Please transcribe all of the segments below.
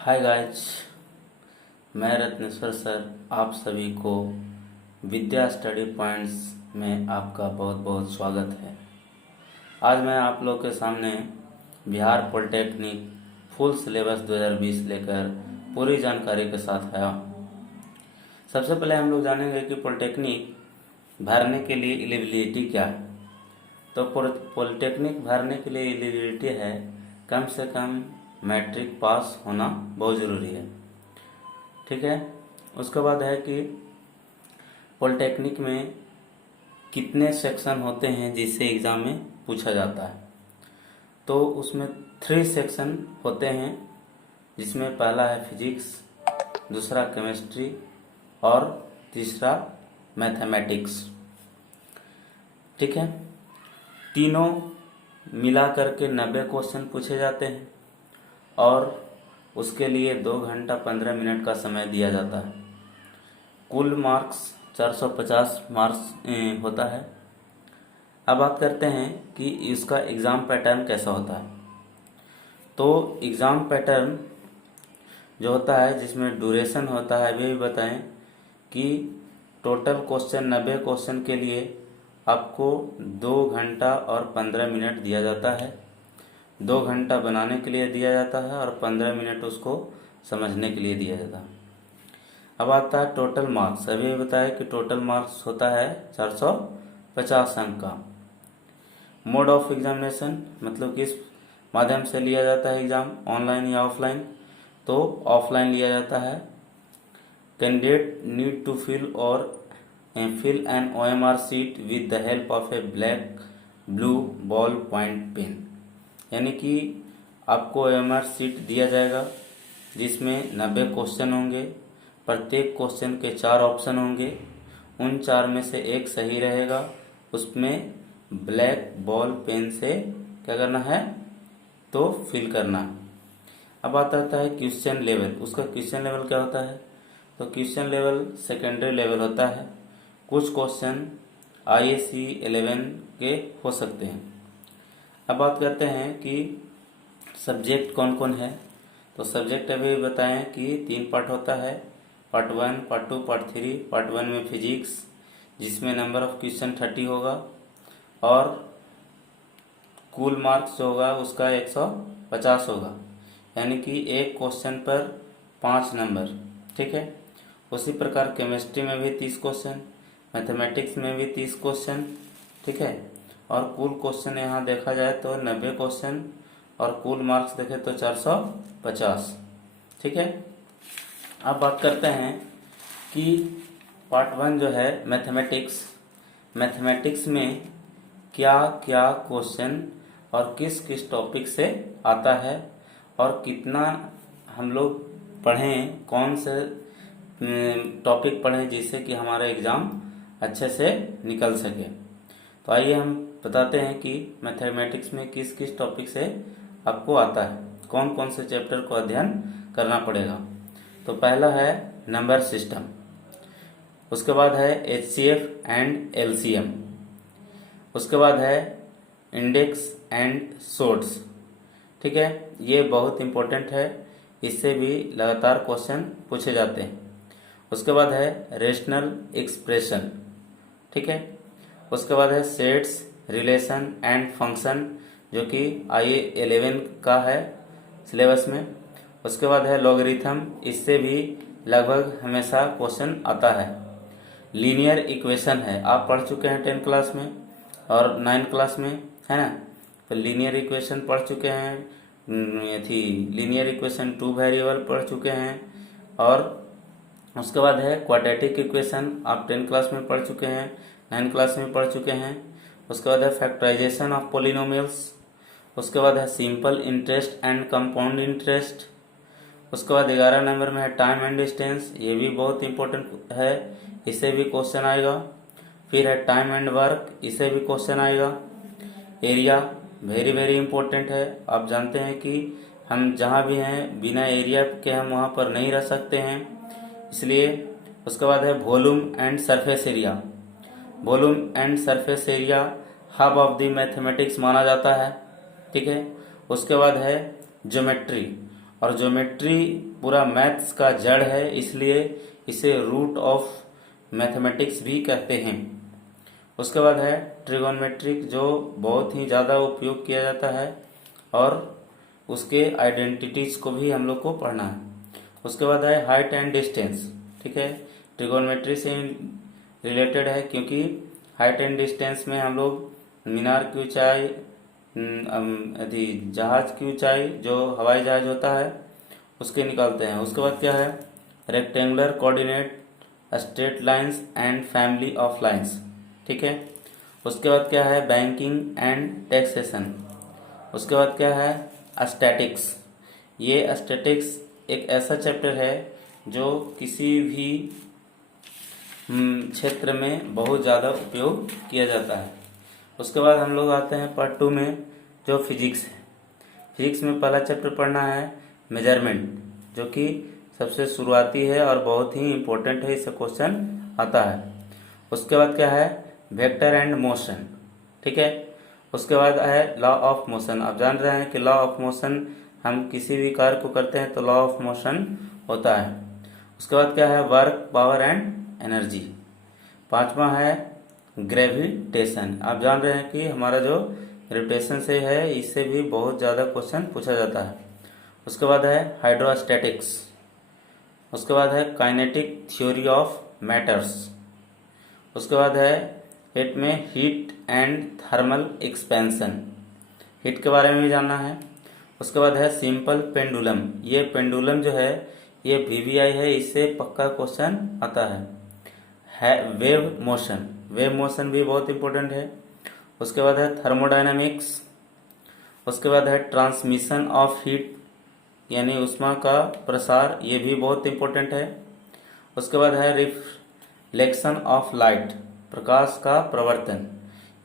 Hi guys, मैं Ratneshwar sir आप सभी को विद्या स्टडी पॉइंट्स में आपका बहुत बहुत स्वागत है। आज मैं आप लोग के सामने बिहार पॉलिटेक्निक फुल सिलेबस 2020 लेकर पूरी जानकारी के साथ आया हूँ। सबसे पहले हम लोग जानेंगे कि पॉलिटेक्निक भरने के लिए एलिजिबिलिटी क्या है। तो पॉलिटेक्निक भरने के लिए एलिजिबिलिटी है कम से कम मैट्रिक पास होना बहुत ज़रूरी है। ठीक है। उसके बाद है कि पॉलिटेक्निक में कितने सेक्शन होते हैं जिससे एग्ज़ाम में पूछा जाता है। तो उसमें 3 सेक्शन होते हैं, जिसमें पहला है फिजिक्स, दूसरा केमिस्ट्री और तीसरा मैथमेटिक्स। ठीक है। तीनों मिला करके 90 क्वेश्चन पूछे जाते हैं और उसके लिए 2 घंटा 15 मिनट का समय दिया जाता है। कुल मार्क्स 450 मार्क्स होता है। अब बात करते हैं कि इसका एग्ज़ाम पैटर्न कैसा होता है। तो एग्ज़ाम पैटर्न जो होता है, जिसमें ड्यूरेशन होता है, वे भी बताएं कि टोटल क्वेश्चन 90 क्वेश्चन के लिए आपको 2 घंटा और 15 मिनट दिया जाता है। 2 घंटा बनाने के लिए दिया जाता है और 15 मिनट उसको समझने के लिए दिया जाता है। अब आता है टोटल मार्क्स। अभी बताया कि टोटल मार्क्स होता है 450 अंक का। मोड ऑफ एग्जामिनेशन मतलब किस माध्यम से लिया जाता है एग्ज़ाम, ऑनलाइन या ऑफलाइन। तो ऑफलाइन लिया जाता है। Candidate need to fill an OMR sheet with the help of a blue ball point pen. यानी कि आपको OMR शीट दिया जाएगा जिसमें 90 क्वेश्चन होंगे। प्रत्येक क्वेश्चन के 4 ऑप्शन होंगे। उन 4 में से एक सही रहेगा। उसमें ब्लैक बॉल पेन से क्या करना है, तो फिल करना है। अब आता है क्वेश्चन लेवल। उसका क्वेश्चन लेवल क्या होता है? तो क्वेश्चन लेवल सेकेंडरी लेवल होता है। कुछ क्वेश्चन IAC 11 के हो सकते हैं। अब बात करते हैं कि सब्जेक्ट कौन कौन है। तो सब्जेक्ट अभी बताएं कि 3 पार्ट होता है, पार्ट 1, पार्ट 2, पार्ट 3। पार्ट 1 में फिजिक्स, जिसमें नंबर ऑफ क्वेश्चन 30 होगा और कुल मार्क्स जो होगा उसका 150 होगा। यानी कि एक क्वेश्चन पर 5 नंबर। ठीक है। उसी प्रकार केमिस्ट्री में भी 30 क्वेश्चन, मैथमेटिक्स में भी 30 क्वेश्चन। ठीक है। और कुल क्वेश्चन यहाँ देखा जाए तो 90 क्वेश्चन और कुल मार्क्स देखें तो 450। ठीक है। अब बात करते हैं कि पार्ट 1 जो है मैथमेटिक्स में क्या क्या क्वेश्चन और किस किस टॉपिक से आता है और कितना हम लोग पढ़ें, कौन से टॉपिक पढ़ें जिससे कि हमारा एग्ज़ाम अच्छे से निकल सके। तो आइए हम बताते हैं कि मैथमेटिक्स में किस किस टॉपिक से आपको आता है, कौन कौन से चैप्टर को अध्ययन करना पड़ेगा। तो पहला है नंबर सिस्टम, उसके बाद है HCF एंड LCM, उसके बाद है इंडेक्स एंड शॉर्ट्स। ठीक है। ये बहुत इंपॉर्टेंट है, इससे भी लगातार क्वेश्चन पूछे जाते हैं। उसके बाद है रेशनल एक्सप्रेशन। ठीक है। उसके बाद है सेट्स, रिलेशन एंड फंक्शन, जो कि IA 11 का है सिलेबस में। उसके बाद है लॉगरिथम, इससे भी लगभग हमेशा क्वेश्चन आता है। लीनियर इक्वेशन है, आप पढ़ चुके हैं 10 क्लास में और 9 क्लास में, है ना। तो लीनियर इक्वेशन पढ़ चुके हैं। लीनियर इक्वेशन 2 वेरिएबल पढ़ चुके हैं। और उसके बाद है क्वाड्रेटिक इक्वेशन, आप 10 क्लास में पढ़ चुके हैं, 9 क्लास में पढ़ चुके हैं। उसके बाद है फैक्टराइजेशन ऑफ पोलिनोमियल्स। उसके बाद है simple interest and compound interest. उसके बाद 11 नंबर में है टाइम एंड डिस्टेंस, ये भी बहुत इंपॉर्टेंट है, इससे भी क्वेश्चन आएगा। फिर है टाइम एंड वर्क, इससे भी क्वेश्चन आएगा। एरिया वेरी वेरी इंपॉर्टेंट है। आप जानते हैं कि हम जहाँ भी हैं बिना एरिया के हम वहाँ पर नहीं रह सकते हैं, इसलिए। उसके बाद है volume and surface area. Volume and surface area hub of the mathematics माना जाता है। ठीक है। उसके बाद है ज्योमेट्री, और ज्योमेट्री पूरा मैथ्स का जड़ है, इसलिए इसे रूट ऑफ मैथमेटिक्स भी कहते हैं। उसके बाद है ट्रिगोनोमेट्रिक, जो बहुत ही ज़्यादा उपयोग किया जाता है और उसके आइडेंटिटीज को भी हम लोग को पढ़ना है। उसके बाद है हाइट एंड डिस्टेंस। ठीक है, ट्रिगोनोमेट्री से रिलेटेड है, क्योंकि हाइट एंड डिस्टेंस में हम लोग मीनार की ऊंचाई, यदि जहाज की ऊंचाई जो हवाई जहाज होता है उसके निकालते हैं। उसके बाद क्या है rectangular coordinate, straight lines and family of lines. ठीक है, उसके बाद क्या है बैंकिंग एंड टैक्सेशन। उसके बाद क्या है स्टैटिक्स। ये स्टैटिक्स एक ऐसा चैप्टर है जो किसी भी क्षेत्र में बहुत ज़्यादा उपयोग किया जाता है। उसके बाद हम लोग आते हैं पार्ट 2 में, जो फिजिक्स है। फिजिक्स में पहला चैप्टर पढ़ना है मेजरमेंट, जो कि सबसे शुरुआती है और बहुत ही इम्पोर्टेंट है, इससे क्वेश्चन आता है। उसके बाद क्या है वेक्टर एंड मोशन। ठीक है, उसके बाद है लॉ ऑफ मोशन। आप जान रहे हैं कि लॉ ऑफ मोशन, हम किसी भी कार्य को करते हैं तो लॉ ऑफ मोशन होता है। उसके बाद क्या है वर्क, पावर एंड एनर्जी। पांचवा है ग्रेविटेशन। आप जान रहे हैं कि हमारा जो ग्रेविटेशन से है, इससे भी बहुत ज़्यादा क्वेश्चन पूछा जाता है। उसके बाद है हाइड्रोस्टैटिक्स। उसके बाद है काइनेटिक थ्योरी ऑफ मैटर्स। उसके बाद है हिट में heat and thermal expansion, heat के बारे में भी जानना है। उसके बाद है सिंपल पेंडुलम। ये पेंडुलम जो है ये वीवीआई है, इससे पक्का क्वेश्चन आता है वेव मोशन। वेव मोशन भी बहुत इंपॉर्टेंट है। उसके बाद है थर्मोडायनामिक्स। उसके बाद है ट्रांसमिशन ऑफ हीट, यानी ऊष्मा का प्रसार, ये भी बहुत इंपॉर्टेंट है। उसके बाद है रिफ्लेक्शन ऑफ लाइट, प्रकाश का प्रवर्तन,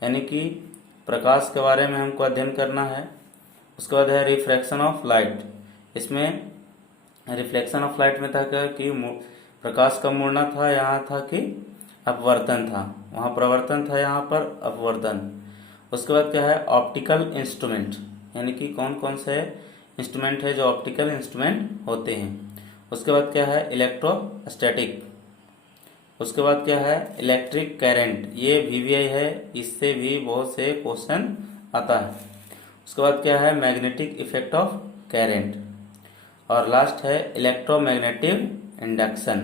यानी कि प्रकाश के बारे में हमको अध्ययन करना है। उसके बाद है रिफ्रैक्शन ऑफ लाइट। इसमें रिफ्लेक्शन ऑफ लाइट में था क्या कि प्रकाश का मुड़ना था, यहाँ था कि अपवर्तन था, वहाँ प्रवर्तन था, यहाँ पर अपवर्तन। उसके बाद क्या है ऑप्टिकल इंस्ट्रूमेंट, यानी कि कौन कौन से इंस्ट्रूमेंट है जो ऑप्टिकल इंस्ट्रूमेंट होते हैं। उसके बाद क्या है इलेक्ट्रोस्टैटिक। उसके बाद क्या है इलेक्ट्रिक करंट, ये वीवीआई है, इससे भी बहुत से क्वेश्चन आता है। उसके बाद क्या है मैग्नेटिक इफेक्ट ऑफ करंट। और लास्ट है इलेक्ट्रोमैग्नेटिक इंडक्शन।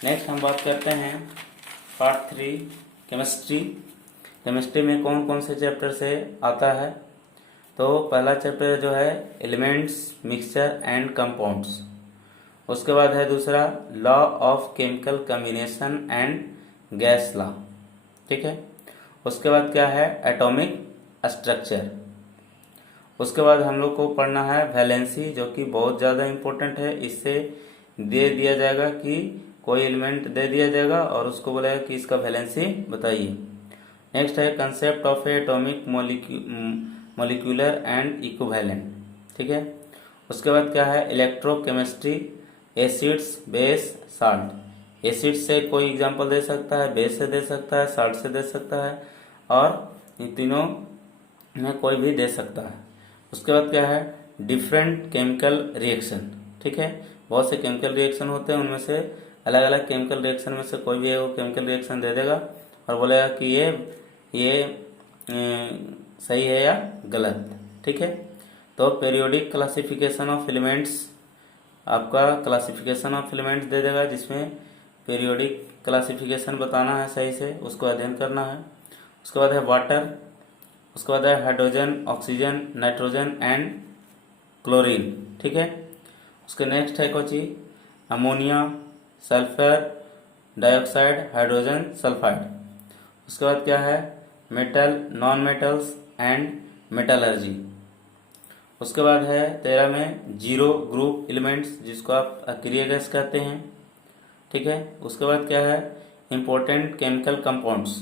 नेक्स्ट हम बात करते हैं पार्ट 3 केमिस्ट्री। केमिस्ट्री में कौन कौन से चैप्टर से आता है, तो पहला चैप्टर जो है एलिमेंट्स, मिक्सचर एंड कंपाउंड्स। उसके बाद है दूसरा law of chemical combination and gas law. ठीक है, उसके बाद क्या है एटॉमिक स्ट्रक्चर। उसके बाद हम लोग को पढ़ना है वैलेंसी, जो कि बहुत ज़्यादा इम्पोर्टेंट है। इससे दे दिया जाएगा कि कोई एलिमेंट दे दिया जाएगा और उसको बोलेगा कि इसका वैलेंसी बताइए। नेक्स्ट है concept of atomic molecular and equivalent. ठीक है, उसके बाद क्या है electrochemistry, acids, base, salt. Acid से कोई एग्जांपल दे सकता है, बेस से दे सकता है, साल्ट से दे सकता है, और इन तीनों में कोई भी दे सकता है। उसके बाद क्या है डिफरेंट केमिकल रिएक्शन। ठीक है, बहुत से केमिकल रिएक्शन होते हैं, उनमें से अलग अलग केमिकल रिएक्शन में से कोई भी एक केमिकल रिएक्शन दे देगा और बोलेगा कि ये सही है या गलत। ठीक है, तो पीरियोडिक क्लासिफिकेशन ऑफ एलिमेंट्स, आपका क्लासिफिकेशन ऑफ एलिमेंट्स दे देगा, जिसमें पीरियोडिक क्लासिफिकेशन बताना है सही से, उसको अध्ययन करना है। उसके बाद है वाटर। उसके बाद है hydrogen, oxygen, nitrogen and chlorine. ठीक है, उसके नेक्स्ट है Kochi ammonia, sulphur dioxide, hydrogen sulphide. उसके बाद क्या है metal, non metals and metallurgy. उसके बाद है 13 में जीरो ग्रुप एलिमेंट्स, जिसको आप अक्रिय गैस कहते हैं। ठीक है, उसके बाद क्या है इम्पोर्टेंट केमिकल कंपाउंड्स।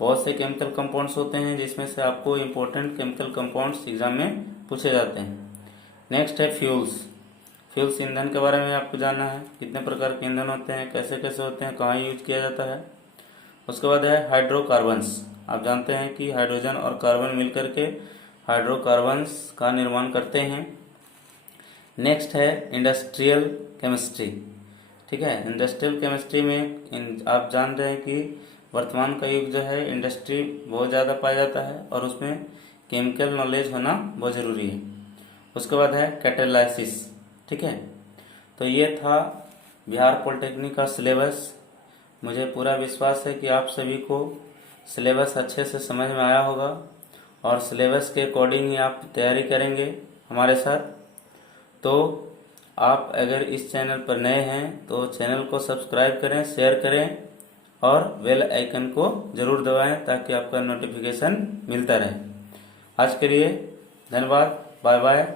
बहुत से केमिकल कंपाउंड्स होते हैं, जिसमें से आपको इम्पोर्टेंट केमिकल कंपाउंड्स एग्जाम में पूछे जाते हैं। नेक्स्ट है फ्यूल्स। फ्यूल्स ईंधन के बारे में आपको जानना है, कितने प्रकार के ईंधन होते हैं, कैसे कैसे होते हैं, कहाँ यूज किया जाता है। उसके बाद है हाइड्रोकार्बन्स। आप जानते हैं कि हाइड्रोजन और कार्बन मिलकर के हाइड्रोकार्बन्स का निर्माण करते हैं। नेक्स्ट है इंडस्ट्रियल केमिस्ट्री। ठीक है, इंडस्ट्रियल केमिस्ट्री में आप जान रहे हैं कि वर्तमान का युग जो है इंडस्ट्री बहुत ज़्यादा पाया जाता है और उसमें केमिकल नॉलेज होना बहुत ज़रूरी है। उसके बाद है कैटालाइसिस। ठीक है, तो ये था बिहार पॉलिटेक्निक का सिलेबस। मुझे पूरा विश्वास है कि आप सभी को सिलेबस अच्छे से समझ में आया होगा और सिलेबस के अकॉर्डिंग ही आप तैयारी करेंगे हमारे साथ। तो आप अगर इस चैनल पर नए हैं तो चैनल को सब्सक्राइब करें, शेयर करें और बेल आइकन को ज़रूर दबाएं ताकि आपका नोटिफिकेशन मिलता रहे। आज के लिए धन्यवाद, बाय बाय।